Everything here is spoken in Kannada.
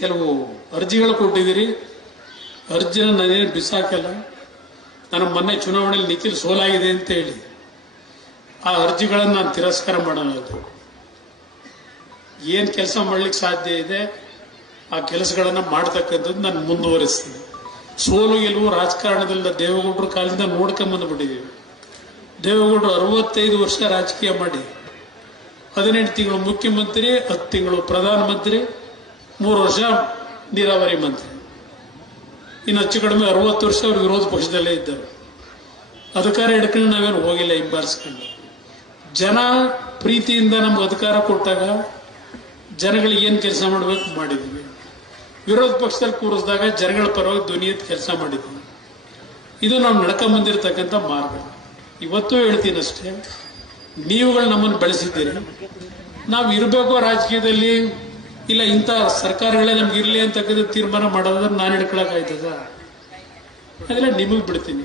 ಕೆಲವು ಅರ್ಜಿಗಳು ಕೊಟ್ಟಿದ್ದೀರಿ. ಅರ್ಜಿನ ನಾನೇನು ಬಿಸಾಕಲ್ಲ. ನಾನು ಮೊನ್ನೆ ಚುನಾವಣೆಯಲ್ಲಿ ನಿಖಿಲ್ ಸೋಲಾಗಿದೆ ಅಂತ ಹೇಳಿ ಆ ಅರ್ಜಿಗಳನ್ನು ನಾನು ತಿರಸ್ಕಾರ ಮಾಡಲ್ಲ. ಏನು ಕೆಲಸ ಮಾಡ್ಲಿಕ್ಕೆ ಸಾಧ್ಯ ಇದೆ ಆ ಕೆಲಸಗಳನ್ನು ಮಾಡ್ತಕ್ಕಂಥದ್ದು ನಾನು ಮುಂದುವರಿಸ್ತೀನಿ. ಸೋಲು ಗೆಲುವು ರಾಜಕಾರಣದಲ್ಲಿ ದೇವೇಗೌಡರ ಕಾಲದಿಂದ ನೋಡ್ಕೊಂಬಂದ್ಬಿಟ್ಟಿದ್ದೀವಿ. ದೇವೇಗೌಡರು 65 ವರ್ಷ ರಾಜಕೀಯ ಮಾಡಿ 18 ತಿಂಗಳು ಮುಖ್ಯಮಂತ್ರಿ, 10 ತಿಂಗಳು ಪ್ರಧಾನಮಂತ್ರಿ, 3 ವರ್ಷ ನೀರಾವರಿ ಮಂತ್ರಿ. ಇನ್ನು ಹೆಚ್ಚು ಕಡಿಮೆ 60 ವರ್ಷ ಅವರು ವಿರೋಧ ಪಕ್ಷದಲ್ಲೇ ಇದ್ದರು. ಅಧಿಕಾರ ಹಿಡ್ಕೊಂಡು ನಾವೇನು ಹೋಗಿಲ್ಲ ಹಿಂಬಾಲಿಸ್ಕೊಂಡು. ಜನ ಪ್ರೀತಿಯಿಂದ ನಮ್ಗೆ ಅಧಿಕಾರ ಕೊಟ್ಟಾಗ ಜನಗಳಿಗೆ ಏನು ಕೆಲಸ ಮಾಡಬೇಕು ಮಾಡಿದ್ವಿ. ವಿರೋಧ ಪಕ್ಷದಲ್ಲಿ ಕೂರಿಸಿದಾಗ ಜನಗಳ ಪರವಾಗಿ ಧ್ವನಿ ಎತ್ತಿ ಕೆಲಸ ಮಾಡಿದ್ವಿ. ಇದು ನಾವು ನಡ್ಕೊಂಬಂದಿರತಕ್ಕಂಥ ಮಾರ್ಗ. ಇವತ್ತು ಹೇಳ್ತೀನಿ ಅಷ್ಟೇ, ನೀವುಗಳು ನಮ್ಮನ್ನು ಬೆಳೆಸಿದ್ದೀರಿ. ನಾವು ಇರಬೇಕು ರಾಜಕೀಯದಲ್ಲಿ, ಇಲ್ಲ ಇಂಥ ಸರ್ಕಾರಗಳೇ ನಮ್ಗೆ ಇರಲಿ ಅಂತಕ್ಕಂಥ ತೀರ್ಮಾನ ಮಾಡೋದಾದ್ರೆ ನಾನು ಹಿಡ್ಕೊಳಕ್ಕಾಯ್ತದ? ಅದೆಲ್ಲ ನಿಮಗೆ ಬಿಡ್ತೀನಿ.